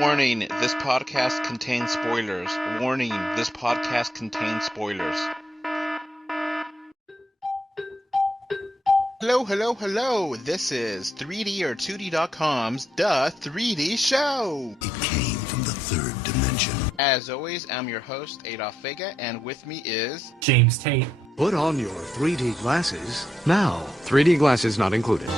Warning, this podcast contains spoilers. Warning, this podcast contains spoilers. Hello. This is 3D or 2D.com's The 3D Show. It came from the third dimension. As always, I'm your host, Adolf Vega, and with me is... James Tate. Put on your 3D glasses now. 3D glasses not included.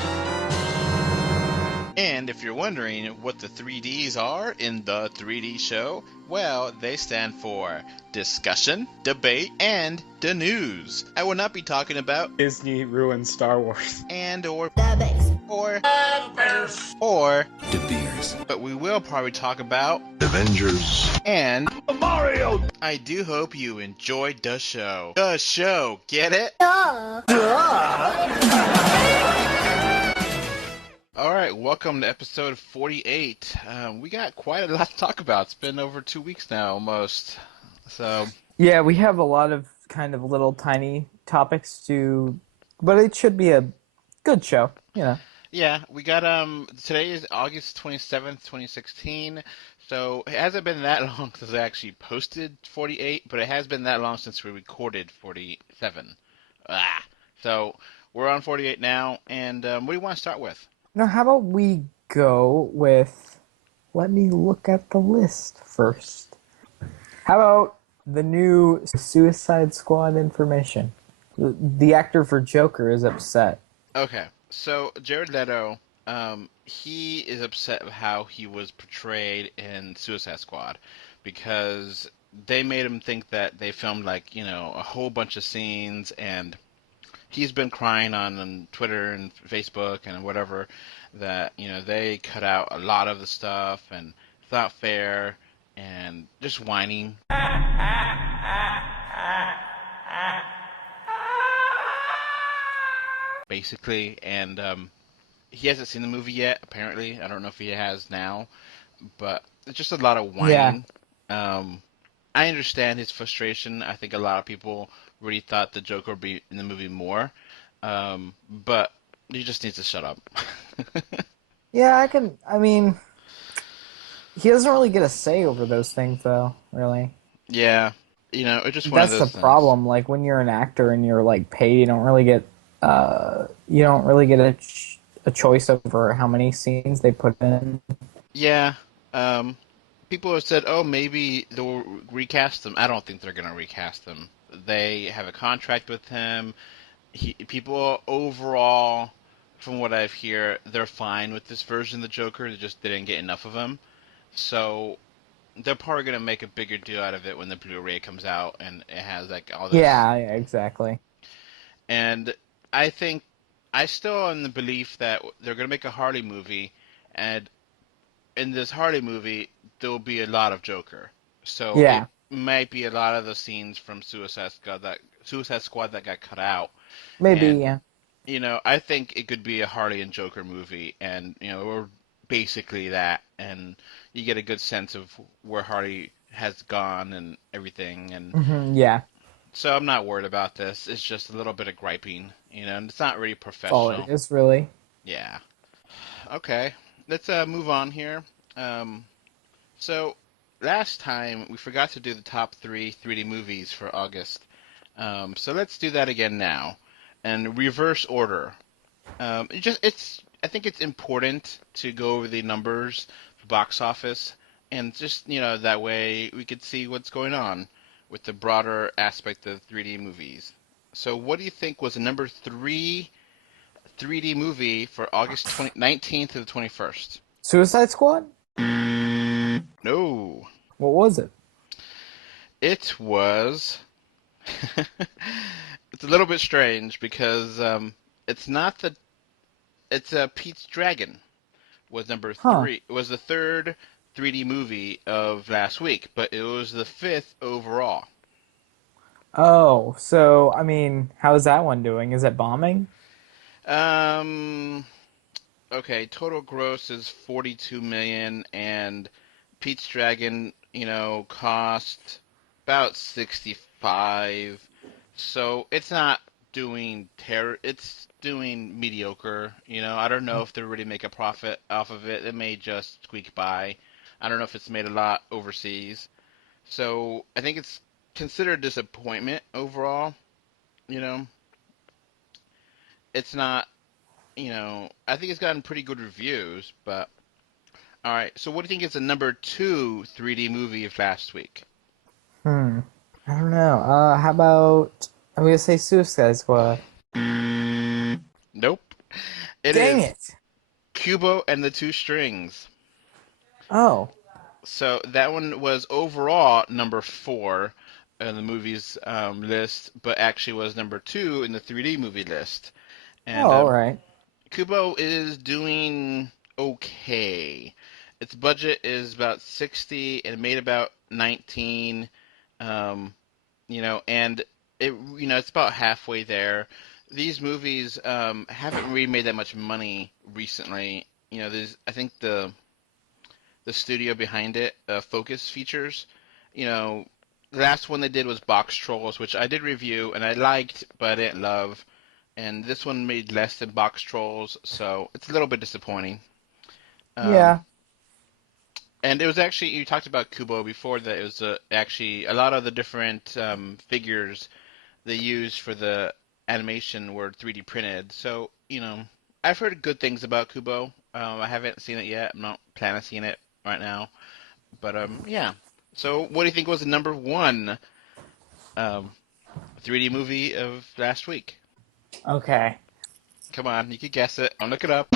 And if you're wondering what the 3Ds are in the 3D show, well, they stand for discussion, debate, and the news. I will not be talking about Disney ruined Star Wars. and or The Bears. or De Beers. but we will probably talk about Avengers. and Mario! I do hope you enjoyed the show. The show, get it? Alright, welcome to episode 48. We got quite a lot to talk about. It's been over 2 weeks now, almost. So, yeah, we have a lot of kind of little tiny topics but it should be a good show, you know. yeah, we got, today is August 27th, 2016. So, it hasn't been that long since I actually posted 48, but it has been that long since we recorded 47. So, we're on 48 now, and what do you want to start with? Now, how about we go with... Let me look at the list first. How about the new Suicide Squad information? The actor for Joker is upset. Okay, so Jared Leto, he is upset with how he was portrayed in Suicide Squad because they made him think that they filmed, like, you know, a whole bunch of scenes, and he's been crying on Twitter and Facebook and whatever that, you know, they cut out a lot of the stuff and it's not fair and just whining. Basically, and he hasn't seen the movie yet, apparently. I don't know if he has now, but it's just a lot of whining. Yeah. I understand his frustration. I think a lot of people really thought the Joker would be in the movie more, but he just needs to shut up. Yeah, I mean, he doesn't really get a say over those things, though, really. Yeah, you know, it's just one of those That's the things. problem. Like, when you're an actor and you're, like, paid, you don't really get a choice over how many scenes they put in. Yeah, people have said, oh, maybe they'll recast them. I don't think they're going to recast them. They have a contract with him. People overall, from what I've heard, they're fine with this version of the Joker. They just didn't get enough of him. So they're probably going to make a bigger deal out of it when the Blu-ray comes out and it has, like, all this. Yeah, exactly. And I still am in the belief that they're going to make a Harley movie, and in this Harley movie, there will be a lot of Joker. So yeah. It might be a lot of the scenes from Suicide Squad that got cut out. Maybe, And, yeah. you know, I think it could be a Harley and Joker movie, and, you know, we're basically that, and you get a good sense of where Harley has gone and everything, and yeah. so I'm not worried about this. It's just a little bit of griping, you know, and it's not really professional. Oh, it is really. Yeah. Okay, let's move on here. So last time we forgot to do the top 3 3D movies for August. So let's do that again now, and reverse order. I think it's important to go over the numbers for box office, and just, you know, that way we could see what's going on with the broader aspect of 3D movies. So what do you think was the number 3 3D movie for August 19th to the 21st? Suicide Squad? No. What was it? It was... It's a little bit strange because it's not the... It's Pete's Dragon was number 3. It was the third 3D movie of last week, but it was the 5th overall. Oh, so, I mean, how is that one doing? Is it bombing? Okay, total gross is $42 million, and Pete's Dragon, you know, cost about $65. So it's not doing it's doing mediocre, you know. I don't know if they really make a profit off of it. It may just squeak by. I don't know if it's made a lot overseas. So I think it's considered a disappointment overall. You know, it's not. I think it's gotten pretty good reviews. But all right. So what do you think is the number two 3D movie of last week? Hmm. I don't know. How about I'm gonna say Suicide Squad. Nope. It Dang is it! Kubo and the Two Strings. Oh. So that one was overall number four in the movies list, but actually was number two in the 3D movie list. Oh, And all right. Kubo is doing okay. Its budget is about 60 and it made about 19. Um, and it's about halfway there. These movies haven't really made that much money recently. I think the studio behind it, Focus Features. The last one they did was Box Trolls, which I did review and I liked, but I didn't love. And this one made less than Box Trolls, so it's a little bit disappointing. Um, Yeah. and it was actually, you talked about Kubo before, that it was actually a lot of the different figures they used for the animation were 3D printed. So, I've heard good things about Kubo. I haven't seen it yet. I'm not planning on seeing it right now. But yeah. So, what do you think was the number one um, 3D movie of last week? Okay. Come on, you could guess it. I'll look it up.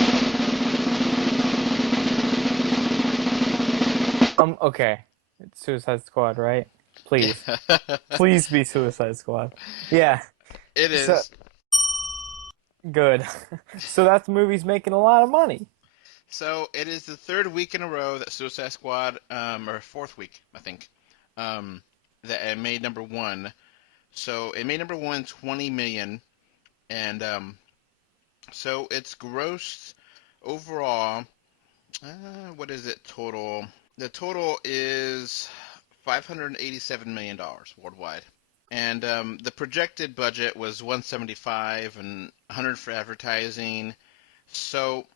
Okay. It's Suicide Squad, right? Please. Yeah, Please be Suicide Squad. Yeah. it So is. good. So that movie's making a lot of money. So it is the third week in a row that Suicide Squad, or fourth week, I think, that it made number one. So it made number one 20 million, and so it's grossed overall. What is it total? The total is $587 million worldwide. And the projected budget was 175 and 100 for advertising. So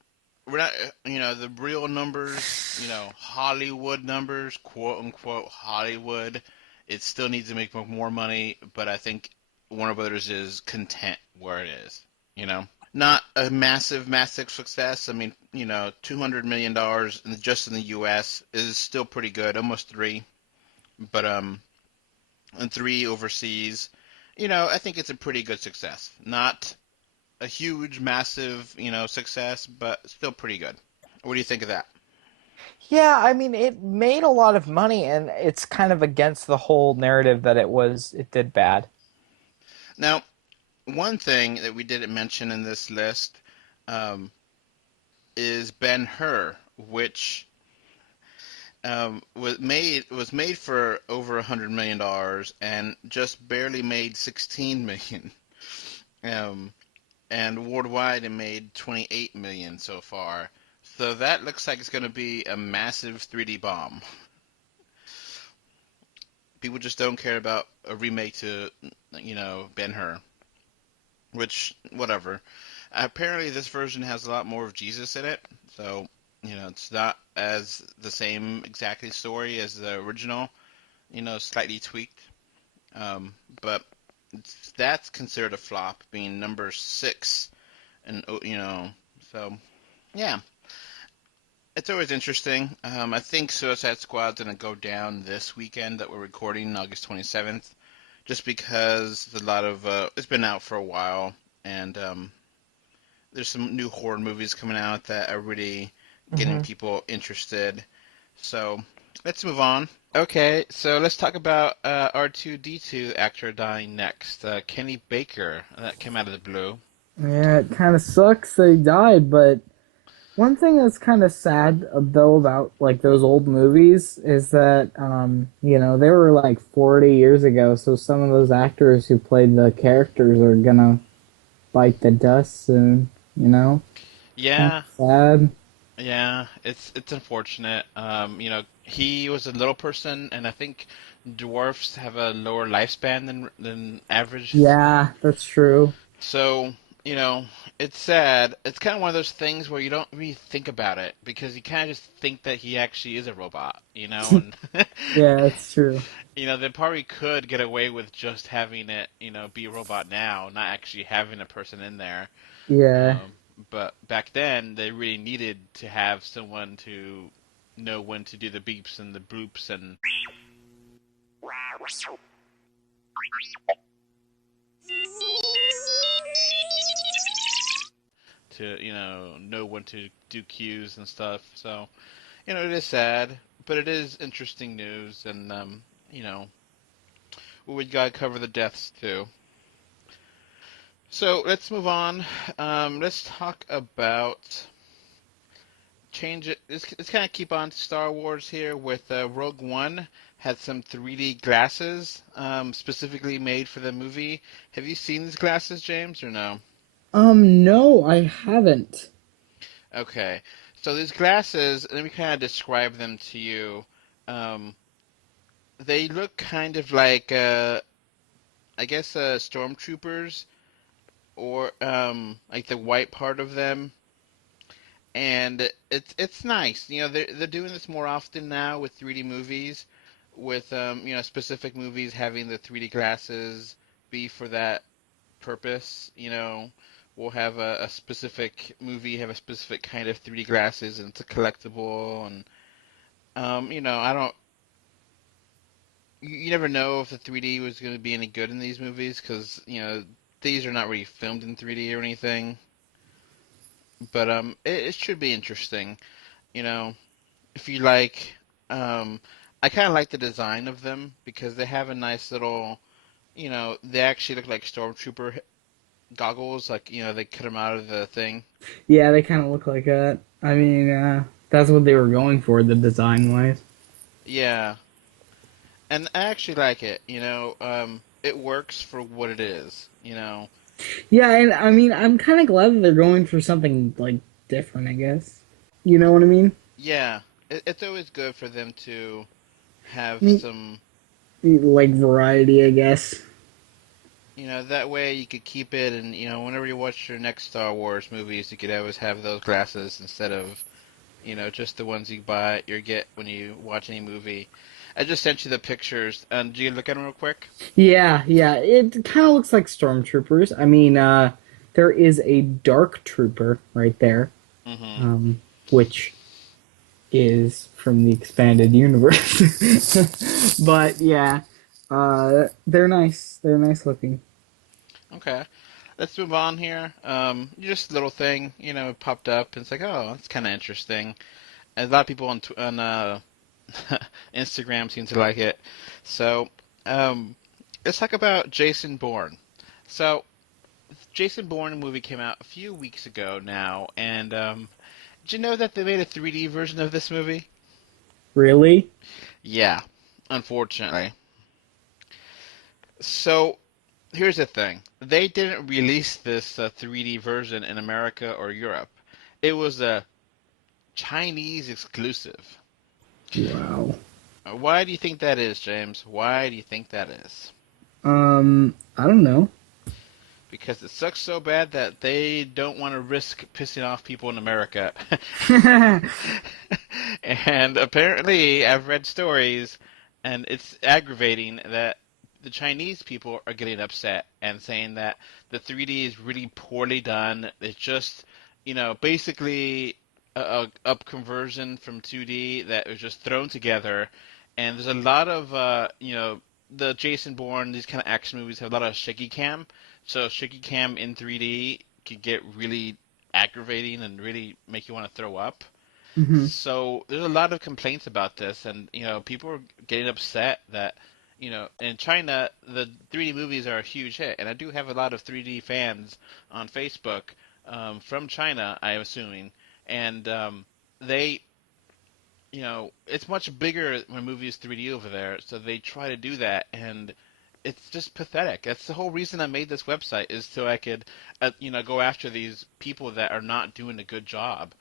we're not, the real numbers, Hollywood numbers, quote unquote Hollywood. It still needs to make more money, but I think Warner Brothers is content where it is. Not a massive, massive success. I mean, $200 million just in the U.S. is still pretty good, almost three. But and three overseas, I think it's a pretty good success. Not a huge, massive, success, but still pretty good. What do you think of that? Yeah, I mean, it made a lot of money, and it's kind of against the whole narrative that it did bad. Now, one thing that we didn't mention in this list um, is Ben-Hur, which was made for over $100 million and just barely made 16 million. Um, and worldwide it made 28 million so far. So that looks like it's going to be a massive 3D bomb. People just don't care about a remake to, Ben-Hur, which whatever. Apparently, this version has a lot more of Jesus in it, so it's not as the same exactly story as the original. Slightly tweaked, but that's considered a flop, being number six, and so yeah, it's always interesting. I think Suicide Squad's gonna go down this weekend that we're recording, August 27th, just because there's a lot of it's been out for a while, and there's some new horror movies coming out that are really getting Hmm. people interested. So let's move on. Okay, so let's talk about R2D2 actor dying next. Kenny Baker, that came out of the blue. Yeah, it kind of sucks that he died, but one thing that's kind of sad though about like those old movies is that they were like 40 years ago, so some of those actors who played the characters are gonna bite the dust soon. It's kind Yeah, of sad. yeah, it's unfortunate. He was a little person, and I think dwarfs have a lower lifespan than average. Yeah, that's true. So you know, it's sad. It's kind of one of those things where you don't really think about it because you kind of just think that he actually is a robot, and Yeah, that's true. they probably could get away with just having it, be a robot now, not actually having a person in there. Yeah. Um, but back then, they really needed to have someone to know when to do the beeps and the bloops and to, know when to do cues and stuff. So, it is sad, but it is interesting news, and you know, we gotta cover the deaths too. So let's move on. Let's talk about change it. Let's kind of keep on to Star Wars here with Rogue One had some 3D glasses specifically made for the movie. Have you seen these glasses, James, or no? No, I haven't. Okay, so these glasses, let me kind of describe them to you. Um, they look kind of like, I guess, stormtroopers or like the white part of them, and it's nice. They're doing this more often now with 3D movies, with specific movies having the 3D glasses be for that purpose. We'll have a specific movie have a specific kind of 3D glasses, and it's a collectible, and I don't. You never know if the 3D was going to be any good in these movies because these are not really filmed in 3D or anything. But it should be interesting. You know, if you like, I kind of like the design of them because they have a nice little, they actually look like stormtrooper goggles. Like they cut them out of the thing. Yeah, they kind of look like that. I mean, that's what they were going for, the design wise. Yeah, and I actually like it. It works for what it is. Yeah, and I mean, I'm kind of glad that they're going for something like different. I guess. You know what I mean? Yeah, it's always good for them to I have mean, some. like variety, I guess. That way you could keep it, and whenever you watch your next Star Wars movies, you could always have those glasses instead of, just the ones you buy or get when you watch any movie. I just sent you the pictures, and do you look at them real quick? Yeah, yeah. It kind of looks like stormtroopers. I mean, there is a dark trooper right there, Mm-hmm. um, which is from the expanded universe. But yeah, they're nice. They're nice looking. Okay, let's move on here. Just a little thing, it popped up, and it's like, oh, that's kind of interesting. And a lot of people on Instagram seem to like it. So, um, let's talk about Jason Bourne. So, Jason Bourne movie came out a few weeks ago now, and did you know that they made a 3D version of this movie? Really? Yeah, unfortunately. So, here's the thing. They didn't release this 3D version in America or Europe. It was a Chinese exclusive. Wow. Why do you think that is, James? Why do you think that is? I don't know. Because it sucks so bad that they don't want to risk pissing off people in America. And apparently, I've read stories, and it's aggravating that the Chinese people are getting upset and saying that the 3D is really poorly done. It's just, basically a up conversion from 2D that was just thrown together. And there's a lot of, the Jason Bourne, these kind of action movies have a lot of shaky cam. So shaky cam in 3D could get really aggravating and really make you want to throw up. Hmm. So there's a lot of complaints about this, and people are getting upset that in China the 3D movies are a huge hit, and I do have a lot of 3D fans on Facebook from China, I'm assuming, and they it's much bigger when a movie is 3D over there, so they try to do that, and it's just pathetic. That's the whole reason I made this website is so I could, go after these people that are not doing a good job.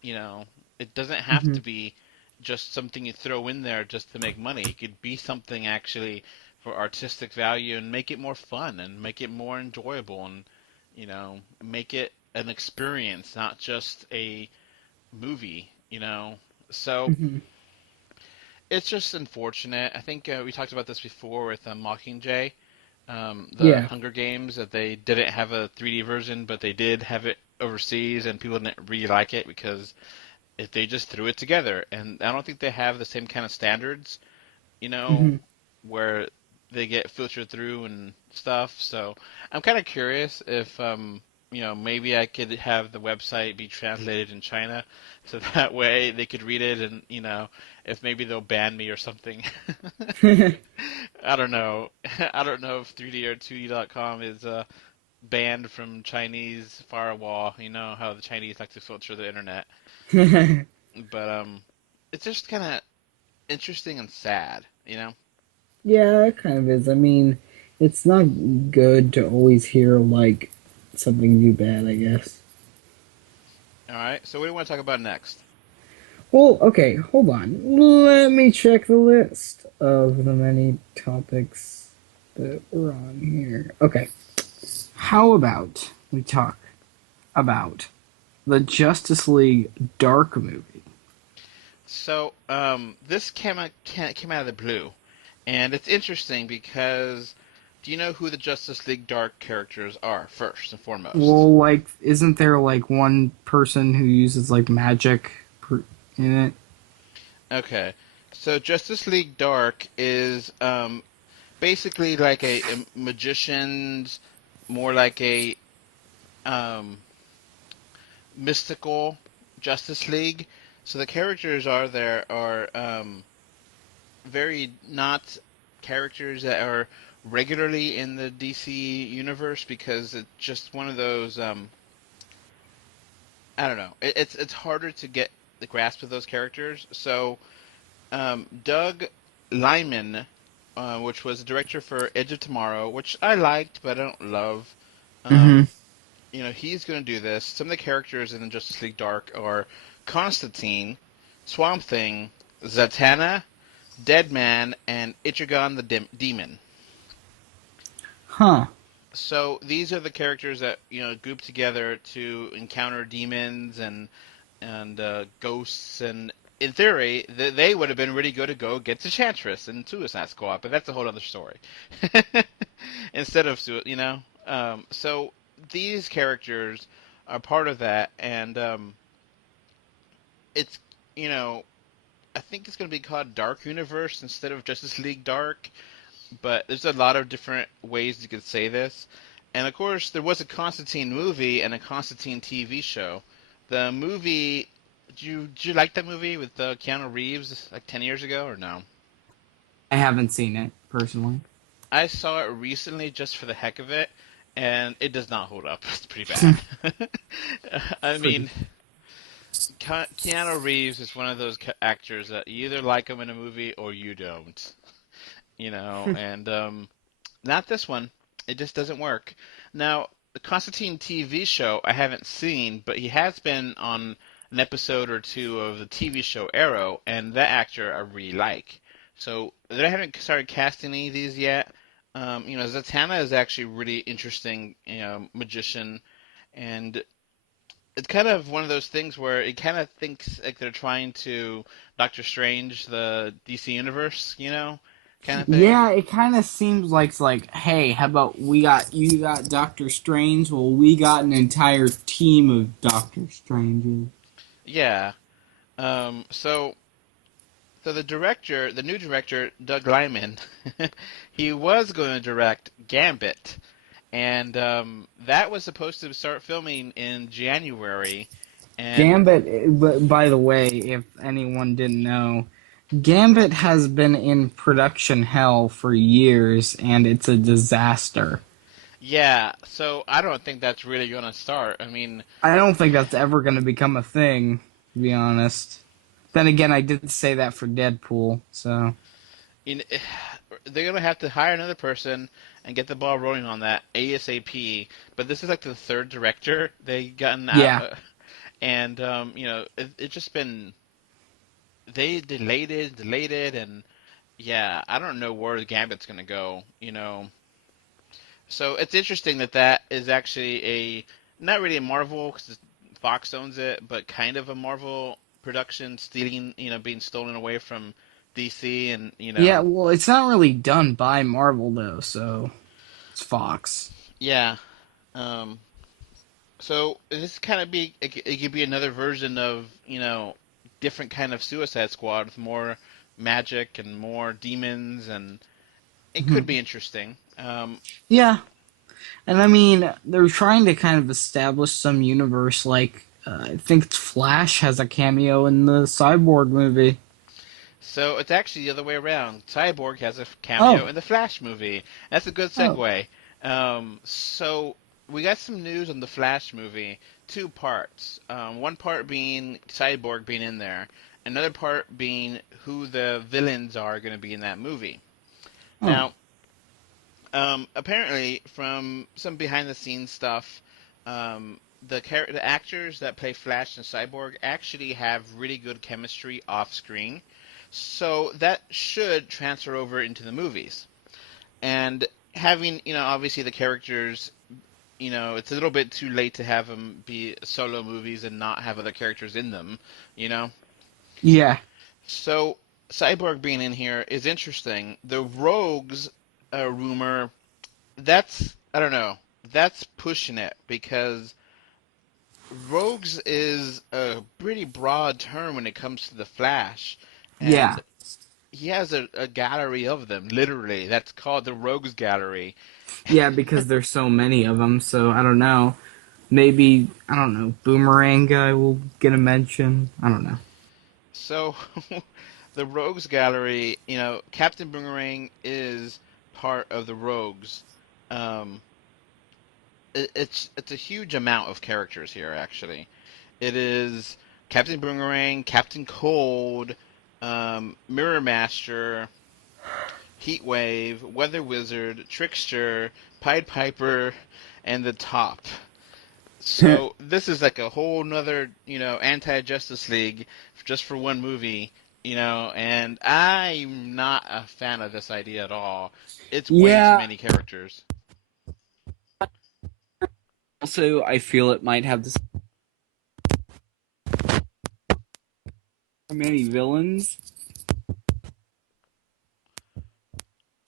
You know, it doesn't have Hmm. to be just something you throw in there just to make money. It could be something actually for artistic value and make it more fun and make it more enjoyable and make it an experience, not just a movie. So Hmm. it's just unfortunate. I think we talked about this before with Mockingjay, the Yeah. Hunger Games, that they didn't have a 3D version, but they did have it overseas, and people didn't really like it because if they just threw it together. And I don't think they have the same kind of standards, you know, Hmm. where they get filtered through and stuff. So I'm kind of curious if, maybe I could have the website be translated in China, so that way they could read it, and if maybe they'll ban me or something. I don't know. I don't know if 3D or 2D.com is banned from Chinese firewall. You know how the Chinese like to filter the internet, but it's just kind of interesting and sad. Yeah, it kind of is. I mean, it's not good to always hear like something do bad, I guess. All right. So what do you want to talk about next? Well, okay, hold on. Let me check the list of the many topics that were on here. Okay. How about we talk about the Justice League Dark movie? So this came out of the blue, and it's interesting because do you know who the Justice League Dark characters are first and foremost? Well, like, isn't there like one person who uses like magic in it? Okay. So Justice League Dark is basically like a magician's, more like a um, mystical Justice League. So the characters are very not characters that are regularly in the DC universe, because it's just one of those I don't know. It's harder to get the grasp of those characters. So Doug Lyman, which was the director for Edge of Tomorrow, which I liked but I don't love. Mm-hmm. Um, he's going to do this. Some of the characters in Justice League Dark are Constantine, Swamp Thing, Zatanna, Deadman, and Ichigon the Demon. Huh. So these are the characters that group together to encounter demons and ghosts, and in theory they would have been really good to go get the Chantress and Suicide Squad, but that's a whole other story. Instead of so these characters are part of that, and it's you know I think it's going to be called Dark Universe instead of Justice League Dark, but there's a lot of different ways you could say this. And of course, there was a Constantine movie and a Constantine TV show. The movie, did you like that movie with Keanu Reeves like 10 years ago, or no? I haven't seen it personally. I saw it recently just for the heck of it, and it does not hold up. It's pretty bad. I Pretty. mean, Keanu Reeves is one of those actors that you either like him in a movie or you don't. And not this one. It just doesn't work. Now, the Constantine TV show I haven't seen, but he has been on an episode or two of the TV show Arrow, and that actor I really like. So they haven't started casting any of these yet. Zatanna is actually really interesting, magician, and it's kind of one of those things where it kind of thinks like they're trying to Doctor Strange the DC universe, kind of thing. Yeah, it kind of seems like it's like, hey, how about you got Doctor Strange? Well, we got an entire team of Doctor Stranges. Yeah. So the new director, Doug Liman, he was going to direct Gambit, and that was supposed to start filming in January, and Gambit, but by the way, if anyone didn't know, Gambit has been in production hell for years, and it's a disaster. yeah, so I don't think that's really going to start. I mean, I don't think that's ever going to become a thing, to be honest. Then again, I did say that for Deadpool, so. in, they're going to have to hire another person and get the ball rolling on that ASAP. But this is like the third director they gotten out, Yeah. and it's just been they delayed it, and yeah, I don't know where the Gambit's gonna go. So it's interesting that that is actually a not really a Marvel because Fox owns it, but kind of a Marvel production, stealing, being stolen away from DC, and Yeah, well, it's not really done by Marvel though, so it's Fox. yeah. Um, so this kind of be it could be another version of different kind of Suicide Squad with more magic and more demons, and it could Mhm. be interesting. Yeah, and I mean, they're trying to kind of establish some universe. Like, I think it's Flash has a cameo in the Cyborg movie. So it's actually the other way around. Cyborg has a cameo Oh, in the Flash movie. That's a good oh, segue. So we got some news on the Flash movie, two parts. One part being Cyborg being in there, another part being who the villains are going to be in that movie. oh, Now, apparently, from some behind the scenes stuff, the actors that play Flash and Cyborg actually have really good chemistry off screen, so that should transfer over into the movies. And having obviously the characters, it's a little bit too late to have them be solo movies and not have other characters in them, you know. yeah, So Cyborg being in here is interesting. The Rogues rumor, that's I don't know. That's pushing it because rogues is a pretty broad term when it comes to the Flash, yeah, and he has a gallery of them. Literally, that's called the Rogues Gallery. yeah. Because there's so many of them, so I don't know. Maybe I don't know. Boomerang guy will get a mention. I don't know. So, the Rogues Gallery, Captain Boomerang is part of the Rogues. Um, it's a huge amount of characters here, actually. It is Captain Boomerang, Captain Cold, Mirror Master, Heatwave, Weather Wizard, Trickster, Pied Piper, and the Top. So this is like a whole nother, anti-Justice League just for one movie, and I'm not a fan of this idea at all. It's way too Yeah. many characters. Also, I feel it might have this many villains.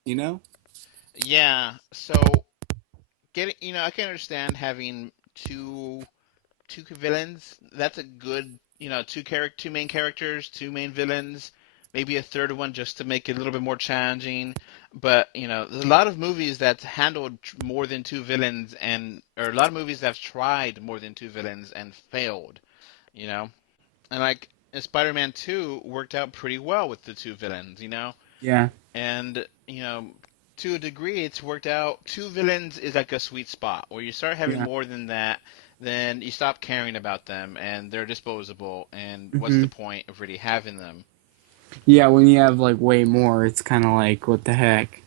You know? Yeah, so getting, I can understand having two villains. That's a good, two main characters, two main villains, maybe a third one just to make it a little bit more challenging. But there's a lot of movies that's handled more than two villains, or a lot of movies that have tried more than two villains and failed. You know, and like Spider-Man 2 worked out pretty well with the two villains. Yeah. And to a degree, it's worked out. Two villains is like a sweet spot where you start having Yeah. more than that, then you stop caring about them and they're disposable. And what's hmm the point of really having them? Yeah, when you have like way more, it's kind of like what the heck.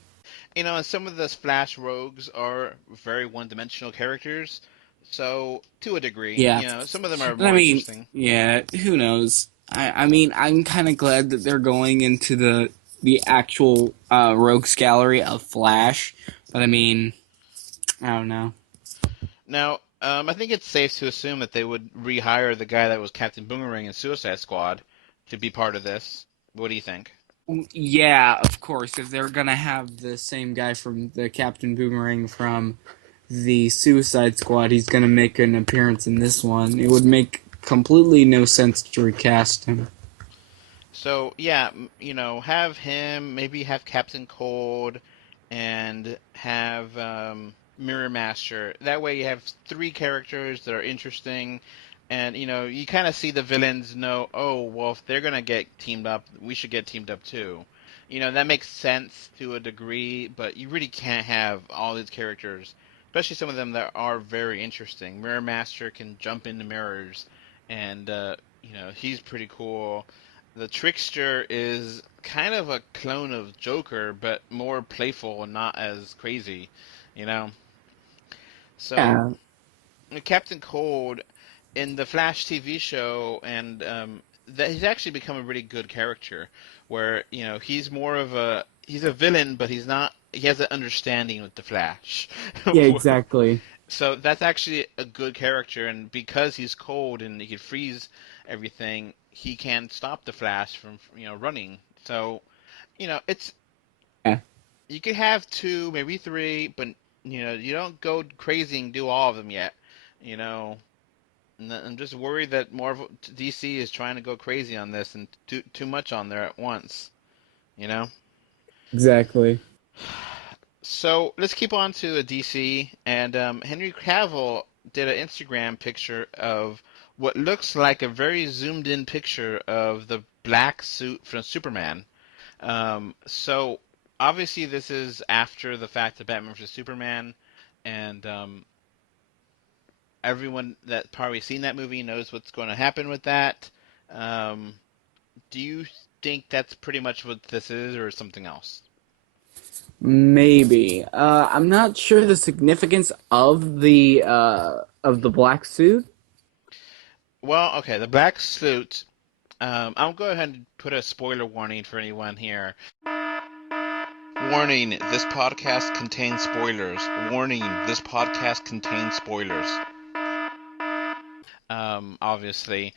And some of the Flash rogues are very one-dimensional characters. So to a degree, Yeah. some of them are And I more mean, interesting. yeah, who knows? I mean, I'm kind of glad that they're going into the actual rogues gallery of Flash, but I mean, I don't know. Now, I think it's safe to assume that they would rehire the guy that was Captain Boomerang in Suicide Squad to be part of this. What do you think? Yeah, of course, if they're gonna have the same guy from the Captain Boomerang from the Suicide Squad, he's gonna make an appearance in this one. It would make completely no sense to recast him. So yeah, have him, maybe have Captain Cold, and have Mirror Master. That way you have three characters that are interesting, and you kind of see the villains know, oh well, if they're gonna get teamed up, we should get teamed up too. That makes sense to a degree, but you really can't have all these characters, especially some of them that are very interesting. Mirror Master can jump into mirrors, and he's pretty cool. The Trickster is kind of a clone of Joker, but more playful and not as crazy, you know? So, Yeah, Captain Cold in the Flash TV show, and that he's actually become a really good character, where he's more of a he's a villain, but he's not. He has an understanding with the Flash. Yeah, exactly. So that's actually a good character, and because he's cold and he can freeze everything, he can stop the Flash from running. So it's Yeah, you could have two, maybe three, but you don't go crazy and do all of them yet. You know, and I'm just worried that Marvel DC is trying to go crazy on this and too much on there at once. You know. exactly. So let's keep on to a DC, and Henry Cavill did an Instagram picture of what looks like a very zoomed in picture of the black suit from Superman. So obviously this is after the fact of Batman vs Superman, and everyone that probably seen that movie knows what's going to happen with that. Um, do you think that's pretty much what this is, or something else? Maybe. I'm not sure the significance of the black suit. Well, okay, the black suit. I'll go ahead and put a spoiler warning for anyone here. Warning, this podcast contains spoilers. Warning, this podcast contains spoilers. Obviously.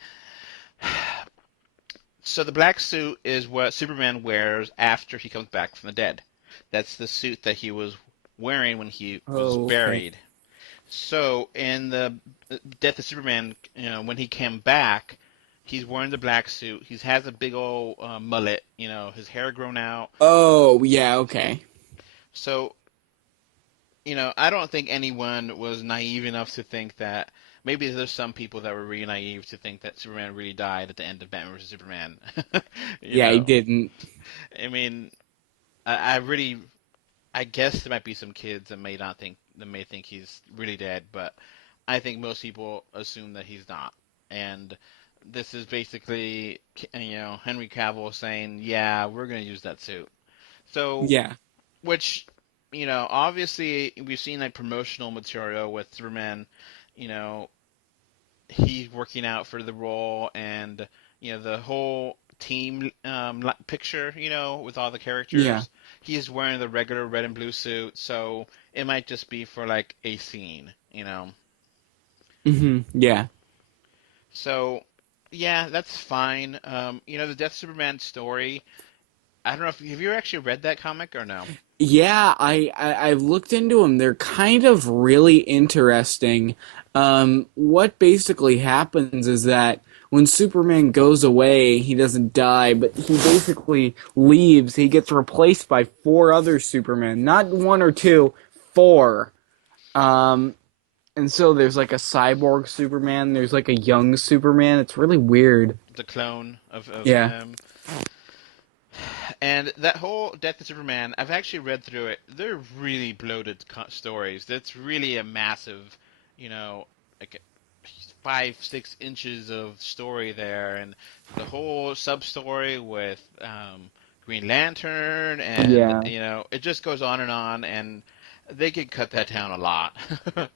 So the black suit is what Superman wears after he comes back from the dead. That's the suit that he was wearing when he was Oh, okay. buried. So in the Death of Superman, when he came back, he's wearing the black suit. He has a big old mullet, his hair grown out. Oh, yeah, okay. So, I don't think anyone was naive enough to think that. Maybe there's some people that were really naive to think that Superman really died at the end of Batman vs Superman. you Yeah, he know, didn't. I mean, I really, I guess there might be some kids that may think he's really dead, but I think most people assume that he's not. And this is basically, Henry Cavill saying, "Yeah, we're gonna use that suit." So, Yeah. which, obviously we've seen like promotional material with Superman, you know, he's working out for the role, and the whole team picture, with all the Yeah. characters. He's wearing the regular red and blue suit, so it might just be for like a scene. Yeah. So yeah, that's fine. The Death Superman story. I don't know if have you actually read that comic or no? Yeah, I've looked into them. They're kind of really interesting. What basically happens is that when Superman goes away, he doesn't die, but he basically leaves. He gets replaced by four other Supermen, not one or two, four. Um, and so there's like a cyborg Superman. There's like a young Superman. It's really weird. The clone of Yeah. him. And that whole Death of Superman, I've actually read through it. They're really bloated stories. That's really a massive, like 5-6 inches of story there, and the whole sub story with Green Lantern, and Yeah. it just goes on, and they could cut that down a lot.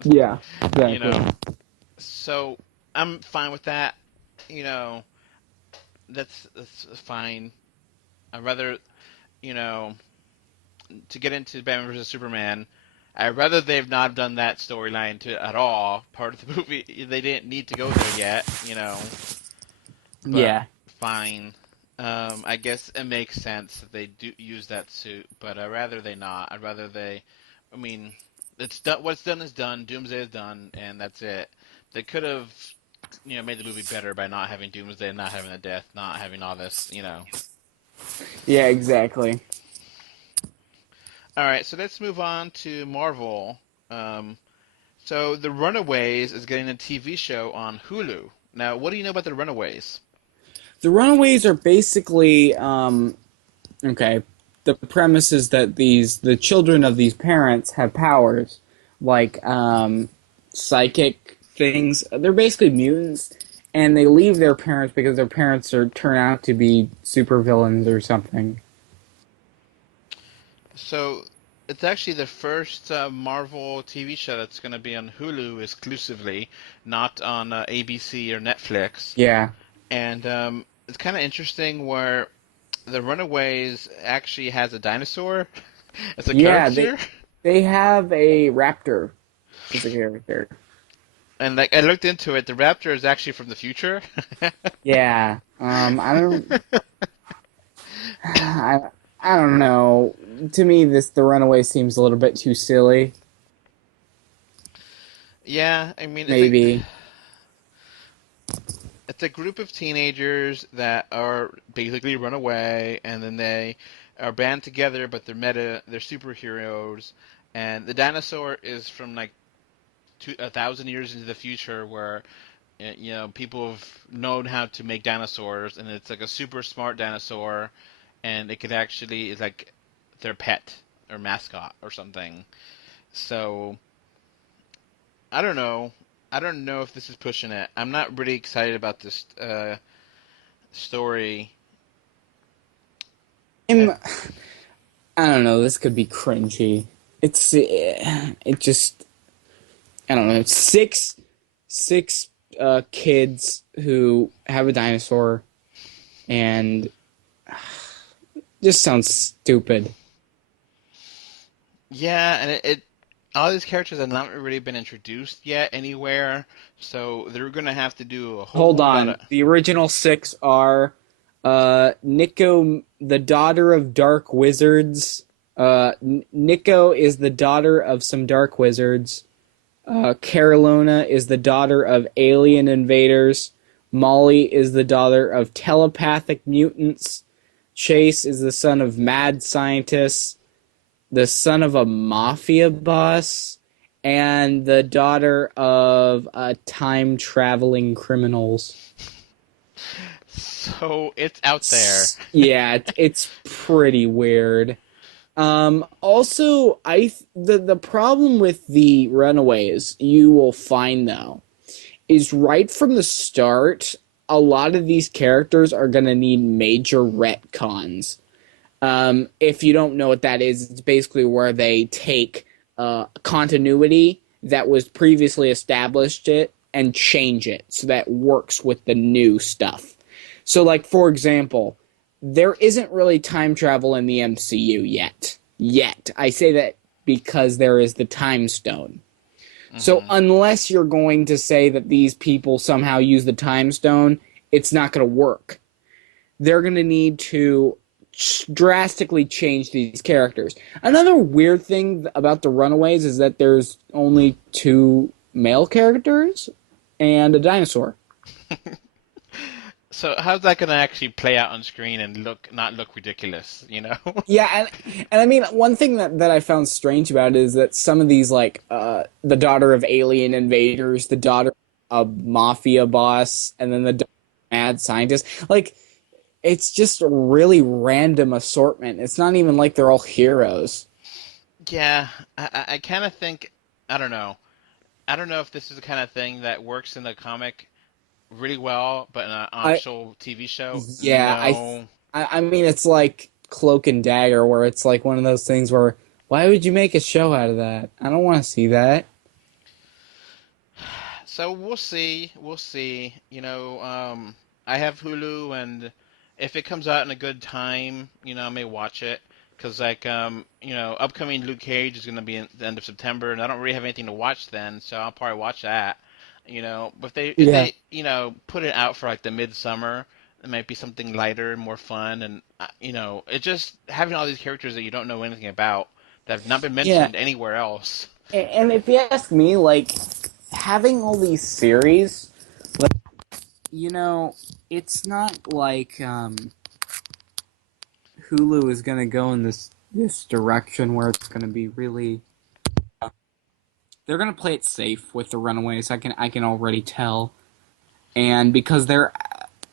Yeah. you Exactly. know, so I'm fine with that. You know, that's fine. I'd rather, you know, to get into Batman vs Superman, I'd rather they've not done that storyline to at all. Part of the movie, they didn't need to go there yet. But Yeah. fine. I guess it makes sense that they do use that suit, but I'd rather they not. I'd rather they. I mean, it's done. What's done is done. Doomsday is done, and that's it. They could have, made the movie better by not having Doomsday, not having the death, not having all this. Yeah. Exactly. All right, so let's move on to Marvel. Um, so the Runaways is getting a TV show on Hulu. Now, what do you know about the Runaways? The Runaways are basically okay. The premise is that the children of these parents have powers like psychic things. They're basically mutants, and they leave their parents because their parents turn out to be supervillains or something. So it's actually the first Marvel TV show that's going to be on Hulu exclusively, not on ABC or Netflix. Yeah. And it's kind of interesting where the Runaways actually has a dinosaur as a Yeah, character, they have a raptor as a character. and like I looked into it, the raptor is actually from the future. Yeah. I don't. I, I don't know. To me, the Runaway seems a little bit too silly. Yeah, I mean Maybe. it's a group of teenagers that are basically run away, and then they are band together, but they're superheroes, and the dinosaur is from like 1,000 years into the future, where people have known how to make dinosaurs, and it's like a super smart dinosaur, and it could actually is like their pet or mascot or something. So I don't know. I don't know if this is pushing it. I'm not really excited about this story. I'm, I don't know. This could be cringy. It just. I don't know. Six kids who have a dinosaur, and just sounds stupid. Yeah, and it all these characters have not really been introduced yet anywhere, so they're gonna have to do a Hold whole lot on. of. The original six are Nico, the daughter of dark wizards. Nico is the daughter of some dark wizards. Carolina is the daughter of alien invaders. Molly is the daughter of telepathic mutants. Chase is the son of mad scientists, the son of a mafia boss, and the daughter of time-traveling criminals. So it's out there. Yeah, it's pretty weird. Also, the problem with the Runaways you will find though is right from the start, a lot of these characters are gonna need major retcons. If you don't know what that is, it's basically where they take continuity that was previously established it and change it so that it works with the new stuff. So, like, for example, there isn't really time travel in the MCU yet. Yet. I say that because there is the Time Stone. So, Hmm. unless you're going to say that these people somehow use the Time Stone, it's not going to work. They're going to need to drastically change these characters. Another weird thing about the Runaways is that there's only two male characters and a dinosaur. So how's that gonna actually play out on screen and not look ridiculous? Yeah, and I mean, one thing that I found strange about it is that some of these, like, the daughter of alien invaders, the daughter of mafia boss, and then the daughter of mad scientist, like, it's just a really random assortment. It's not even like they're all heroes. Yeah, I kind of think I don't know. I don't know if this is the kind of thing that works in the comic really well, but in an I actual TV show, Yeah, no. I mean, it's like Cloak and Dagger, where it's like one of those things where, why would you make a show out of that? I don't want to see that. So we'll see. We'll see. I have Hulu, and if it comes out in a good time, I may watch it. Cause like upcoming Luke Cage is gonna be in the end of September, and I don't really have anything to watch then, so I'll probably watch that. But if Yeah. they put it out for like the midsummer, it might be something lighter and more fun, and it just having all these characters that you don't know anything about that have not been Yeah, mentioned anywhere else. and if you ask me, like, having all these series, like, you know, it's not like Hulu is gonna go in this direction where it's gonna be really. They're gonna play it safe with the Runaways. I can already tell, and because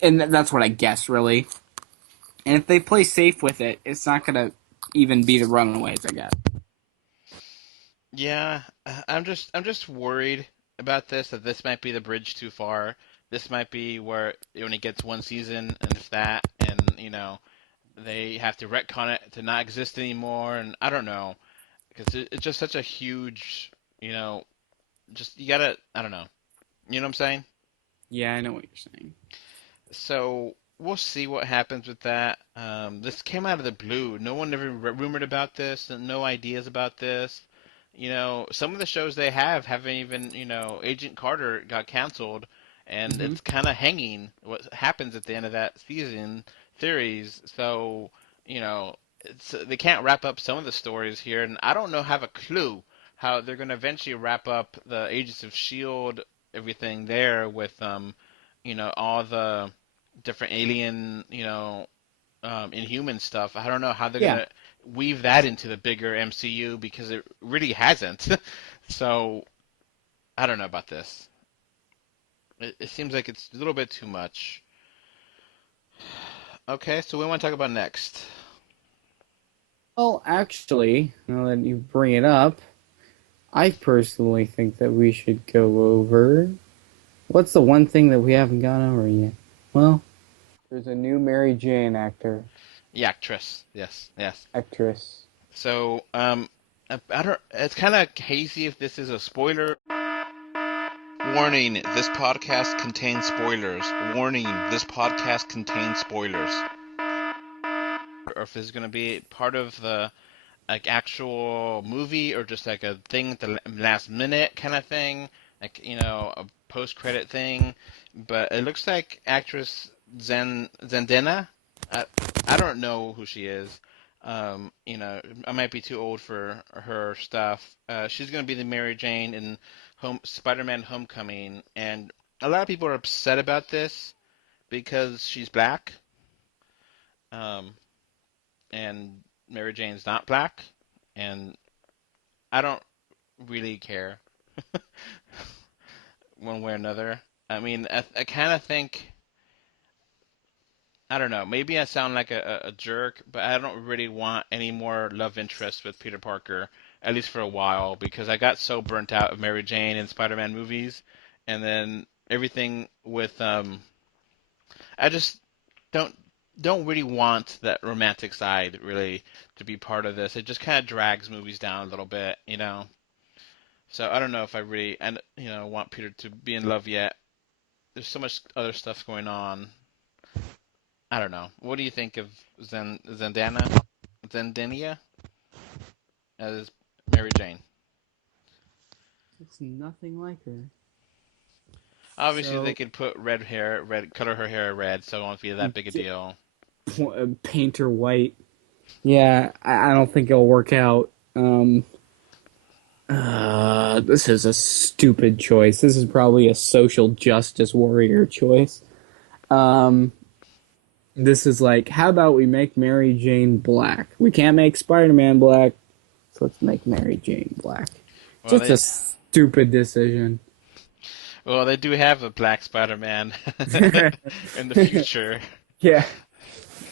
and that's what I guess really. And if they play safe with it, it's not gonna even be the Runaways, I guess. Yeah, I'm just worried about this, that this might be the bridge too far. This might be where it only gets one season, and if that, and they have to retcon it to not exist anymore, and I don't know, because it's just such a huge, you know, just I don't know, you know what I'm saying? Yeah, I know what you're saying. So we'll see what happens with that. This came out of the blue. No one ever rumored about this, and no ideas about this. Some of the shows they haven't even, Agent Carter got canceled, and Hmm. it's kind of hanging what happens at the end of that season series. So, they can't wrap up some of the stories here, and I don't know, have a clue how they're going to eventually wrap up the Agents of Shield, everything there with all the different alien, Inhuman stuff. I don't know how they're Yeah. gonna weave that into the bigger MCU because it really hasn't. So I don't know about this. It seems like it's a little bit too much. Okay, so we want to talk about next. Well, actually, now that you bring it up, I personally think that we should go over what's the one thing that we haven't gone over yet. Well, there's a new Mary Jane The actress, yes, yes. actress. So I don't. It's kind of hazy if this is a spoiler. Warning: this podcast contains spoilers. Warning: this podcast contains spoilers. Or if this is going to be part of the like actual movie or just like a thing at the last minute kind of thing, like a post credit thing. But it looks like actress Zendena. I I don't know who she is. I might be too old for her stuff. She's gonna be the Mary Jane in Spider-Man: Homecoming, and a lot of people are upset about this because she's black, um, and Mary Jane's not black, and I don't really care one way or another. I mean, I kind of think, I don't know, maybe I sound like a jerk, but I don't really want any more love interest with Peter Parker, at least for a while, because I got so burnt out of Mary Jane and Spider-Man movies, and then everything with, I just don't don't really want that romantic side really to be part of this. It just kind of drags movies down a little bit. So I don't know if I really and want Peter to be in love yet. There's so much other stuff going on. I don't know. What do you think of Zendania as Mary Jane? Looks nothing like her. Obviously, they So, could put red hair, color her hair red, so it won't be that big a deal. paint her white. Yeah, I don't think it'll work out. This is a stupid choice. This is probably a social justice warrior choice. Um, this is like, how about we make Mary Jane black? We can't make Spider-Man black, so let's make Mary Jane black. Well, Just a they stupid decision. well they do have a black Spider-Man in the future. Yeah.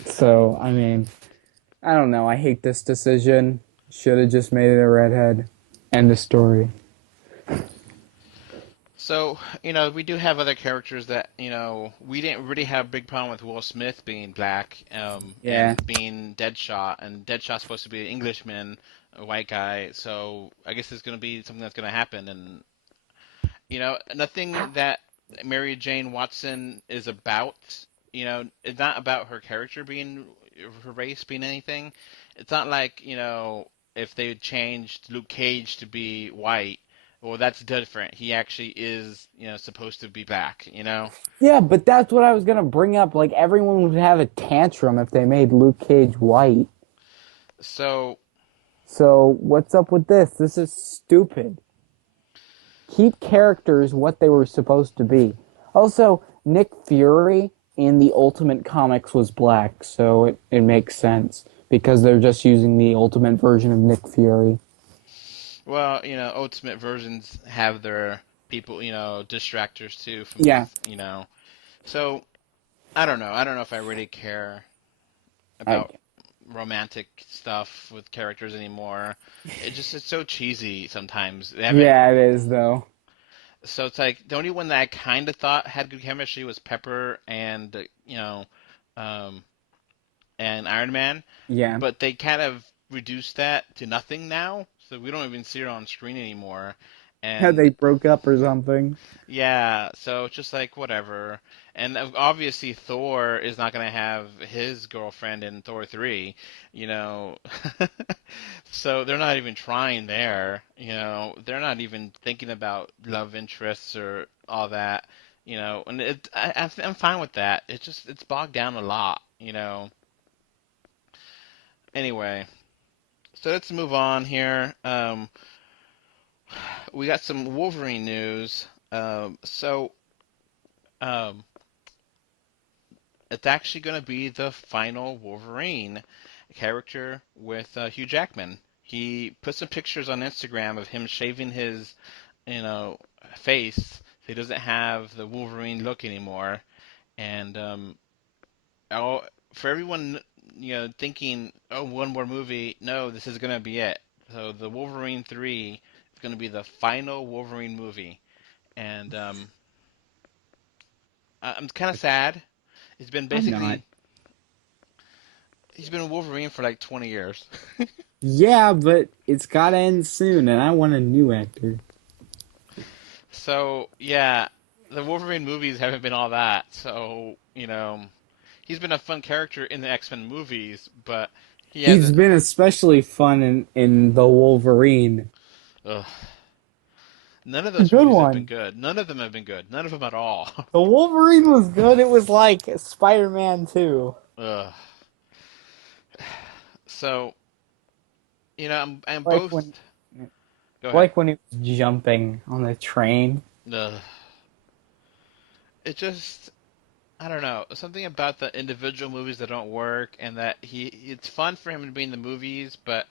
So, I mean, I don't know. I hate this decision. Should have just made it a redhead. End of story. So, we do have other characters that, we didn't really have a big problem with Will Smith being black, Yeah. and being Deadshot, and Deadshot's supposed to be an Englishman, a white guy, so I guess it's going to be something that's going to happen, and, nothing that Mary Jane Watson is about, it's not about her character being, her race being anything. It's not like, if they changed Luke Cage to be white, well, that's different. He actually is, supposed to be black. Yeah, but that's what I was gonna bring up. Like everyone would have a tantrum if they made Luke Cage white. So, So what's up with this? This is stupid. Keep characters what they were supposed to be. Also, Nick Fury in the Ultimate Comics was black, so it makes sense because they're just using the Ultimate version of Nick Fury. well, Ultimate versions have their people, distractors too from Yeah. with. So, I don't know. I don't know if I really care I, about romantic stuff with characters anymore. It's so cheesy sometimes. They haven't yeah, it is though. So it's like the only one that I kind of thought had good chemistry was Pepper and um, and Iron Man, Yeah. but they kind of reduced that to nothing now, so we don't even see it on screen anymore. Had they And broke up or something. yeah, so it's just like whatever. And obviously Thor is not going to have his girlfriend in Thor 3, you know. So they're not even trying there, you know. They're not even thinking about love interests or all that, you know. And I'm fine with that. It's bogged down a lot, you know. Anyway, so let's move on here. We got some Wolverine news. Um, it's actually going to be the final Wolverine character with Hugh Jackman. He put some pictures on Instagram of him shaving his, you know, face. So he doesn't have the Wolverine look anymore. And oh, for everyone, you know, thinking, oh, one more movie. No, this is going to be it. So the Wolverine 3 is going to be the final Wolverine movie. And I'm kind of sad. It's been I'm not. basically he's been Wolverine for like 20 years. Yeah, but it's gotta end soon, and I want a new actor. So, yeah, the Wolverine movies haven't been all that. So, you know, he's been a fun character in the X-Men movies, but he He's hasn't. been especially fun in the Wolverine. Ugh. None of A those good movies have been one. good. None of them have been good. None of them at all. The Wolverine was good. It was like Spider-Man 2. Ugh. So, you know, I'm Like both. when Go ahead. like when he was jumping on the train. Ugh. It just, I don't know, something about the individual movies that don't work, and that it's fun for him to be in the movies, but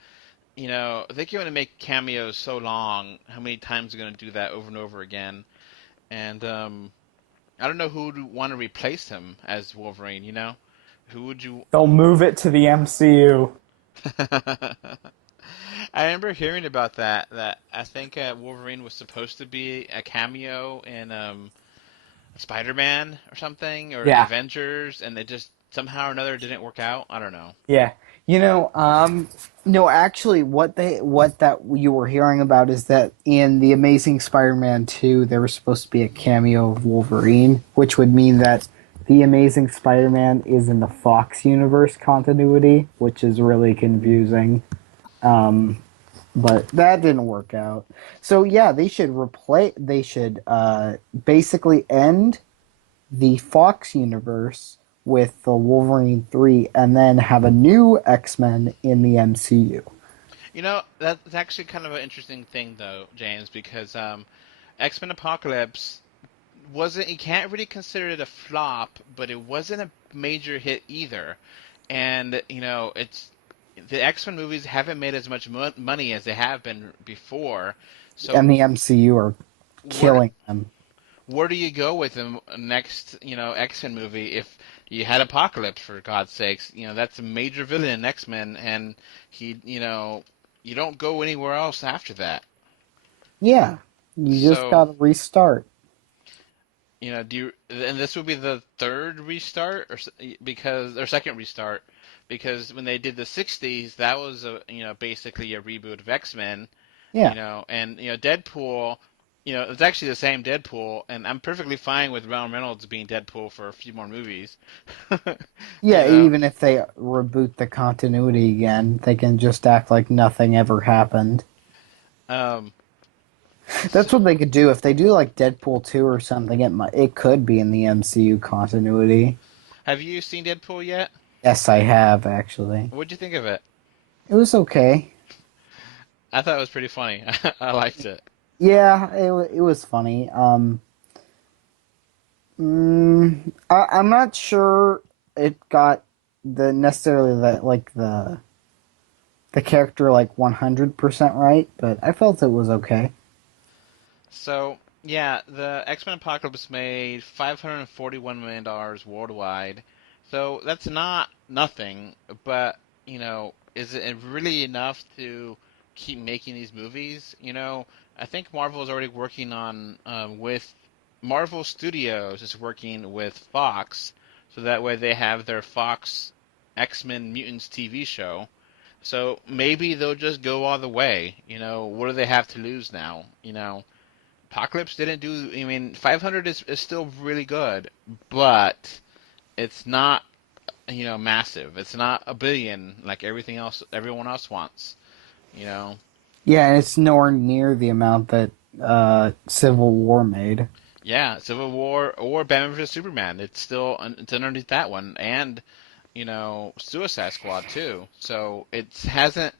you know, they can only make cameos so long. How many times are going to do that over and over again? And I don't know who would want to replace him as Wolverine. You know, who would you? They'll move it to the MCU. I remember hearing about that. That I think Wolverine was supposed to be a cameo in Spider-Man or something, or the Yeah. Avengers, and they just somehow or another didn't work out. I don't know. Yeah. You know, no, actually what that you were hearing about is that in the Amazing Spider-Man 2 there was supposed to be a cameo of Wolverine, which would mean that the Amazing Spider-Man is in the Fox universe continuity, which is really confusing. But that didn't work out. So yeah, they should basically end the Fox universe with the Wolverine 3 and then have a new X-Men in the MCU. You know, that's actually kind of an interesting thing, though, James, because X-Men Apocalypse wasn't. You can't really consider it a flop, but it wasn't a major hit either. And you know, it's the X-Men movies haven't made as much money as they have been before. So And the MCU are where killing them. where do you go with the next, you know, X-Men movie if you had Apocalypse, for God's sakes? You know, that's a major villain in X-Men, and you know, you don't go anywhere else after that. Yeah, you just So, gotta restart. you know, and this would be the third restart, because, or second restart, because when they did the 60s, that was you know, basically a reboot of X-Men, you Yeah, know, and, you know, Deadpool, you know, it's actually the same Deadpool, and I'm perfectly fine with Ryan Reynolds being Deadpool for a few more movies. You yeah. know, Even if they reboot the continuity again, they can just act like nothing ever happened. um, That's so, what they could do if they do like Deadpool 2 or something. It could be in the MCU continuity. have you seen Deadpool yet? Yes, I have actually. What'd you think of it? It was okay. I thought it was pretty funny. I liked it. Yeah, it was funny. I'm not sure it got the necessarily the character like 100% right, but I felt it was okay. So, yeah, the X-Men Apocalypse made $541 million worldwide. So that's not nothing, but, you know, is it really enough to keep making these movies? You know, I think Marvel is already working on, with Marvel Studios is working with Fox, so that way they have their Fox X-Men Mutants TV show. So maybe they'll just go all the way. You know, what do they have to lose now? You know, Apocalypse didn't do. I mean, 500 is still really good, but it's not massive. It's not a billion like everything else everyone else wants. You know. Yeah, and it's nowhere near the amount that Civil War made. Yeah, Civil War or Batman vs Superman. It's underneath that one, and Suicide Squad too. So it hasn't.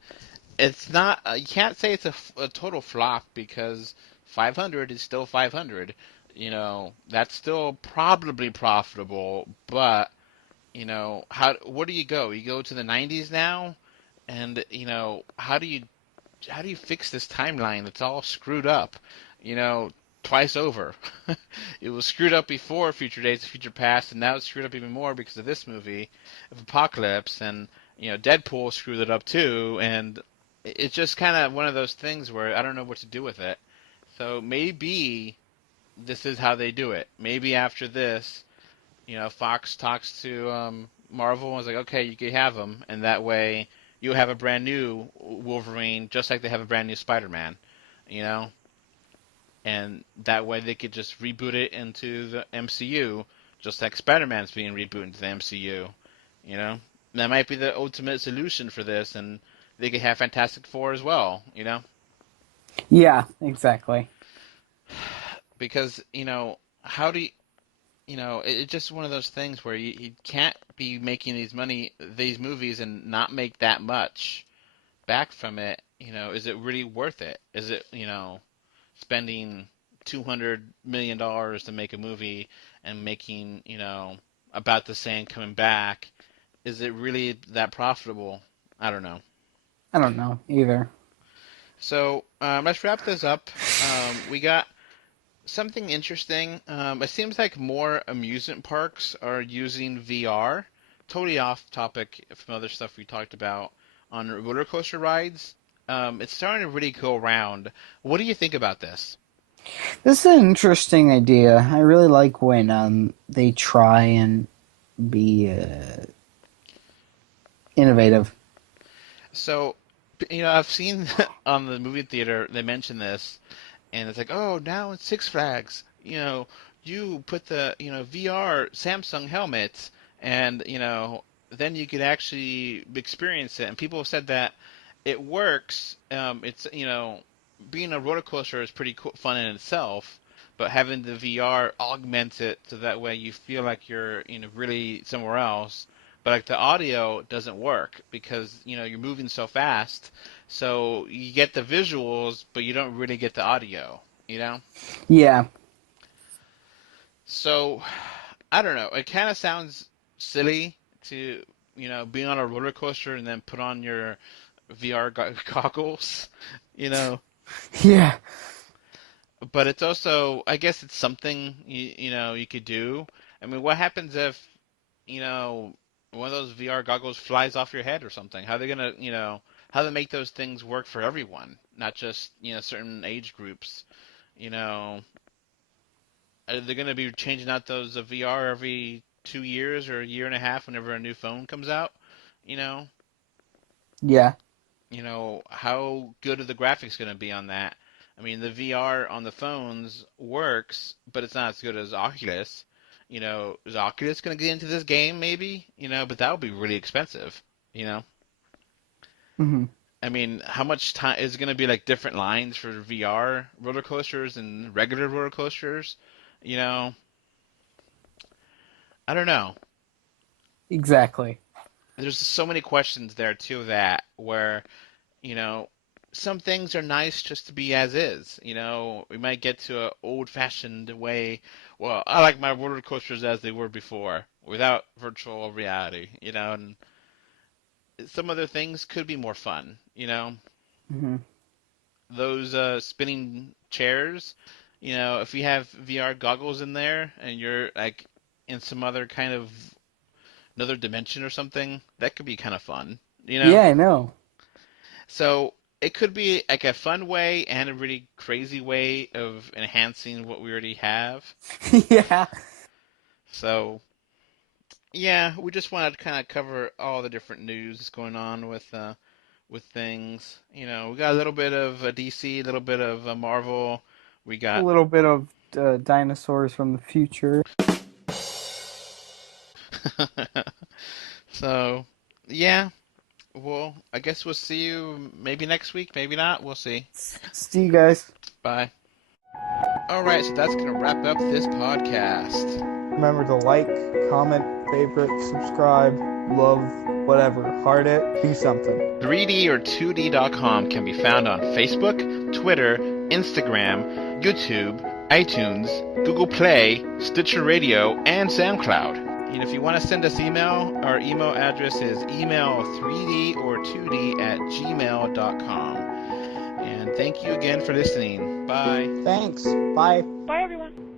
It's not. You can't say it's a total flop because 500 is still 500. That's still probably profitable, but how? Where do you go? You go to the 90s now, and how do you fix this timeline that's all screwed up? You know, twice over. It was screwed up before Future Days of Future Past, and now it's screwed up even more because of this movie of Apocalypse, and Deadpool screwed it up too, and it's just kind of one of those things where I don't know what to do with it. So maybe this is how they do it. Maybe after this, Fox talks to Marvel and was like, okay, you can have them, and that way you have a brand new Wolverine, just like they have a brand new Spider-Man, you know, and that way they could just reboot it into the MCU, just like Spider-Man's being rebooted into the MCU, you know. That might be the ultimate solution for this, and they could have Fantastic Four as well, Yeah, exactly. because how do you it's just one of those things where you can't be making these movies and not make that much back from it. Is it really worth it? Is it, spending $200 million to make a movie and making, about the same coming back? Is it really that profitable? I don't know. I don't know either. So let's wrap this up. We got something interesting. It seems like more amusement parks are using VR. Totally off topic from other stuff we talked about on roller coaster rides. It's starting to really go around. What do you think about this? This is an interesting idea. I really like when they try and be innovative. So, I've seen on the movie theater they mention this, and it's like, oh, now it's Six Flags. You put the VR Samsung helmets, and then you could actually experience it. And people have said that it works. It's being a roller coaster is pretty cool, fun in itself, but having the VR augments it so that way you feel like you're really somewhere else. But like the audio doesn't work because you're moving so fast, so you get the visuals, but you don't really get the audio. You know. Yeah, So I don't know. It kind of sounds silly to be on a roller coaster and then put on your VR goggles. You know, yeah, but it's also, I guess it's something you could do. I mean, what happens if you know one of those VR goggles flies off your head or something? How are they gonna how they make those things work for everyone, not just certain age groups? You know, are they gonna be changing out those VR every 2 years or a year and a half whenever a new phone comes out? You know, yeah, how good are the graphics going to be on that? I mean, the VR on the phones works, but it's not as good as Oculus. Is Oculus going to get into this game? Maybe, but that would be really expensive. You know, hmm I mean, how much time is going to be like different lines for VR roller coasters and regular roller coasters? You know, I don't know. exactly. There's so many questions there too that where you know, some things are nice just to be as is. We might get to a old-fashioned way. Well, I like my roller coasters as they were before, without virtual reality. And some other things could be more fun. hmm Those spinning chairs. If you have VR goggles in there and you're like in some other kind of another dimension or something, that could be kind of fun. You know. Yeah, I know. So it could be like a fun way and a really crazy way of enhancing what we already have. Yeah, So yeah, we just wanted to kind of cover all the different news that's going on with things. We got a little bit of DC, a little bit of Marvel. We A got little bit of dinosaurs from the future. so yeah. Well, I guess we'll see you maybe next week, maybe not. We'll see. See you guys. Bye. All right, so that's gonna wrap up this podcast. Remember to like, comment, favorite, subscribe, love, whatever. Heart it, do something. 3D or 2D.com can be found on Facebook, Twitter, Instagram, YouTube, iTunes, Google Play, Stitcher Radio, and SoundCloud. And if you want to send us email, our email address is email3d or 2d at gmail.com. And thank you again for listening. Bye. Thanks. Bye. Bye, everyone.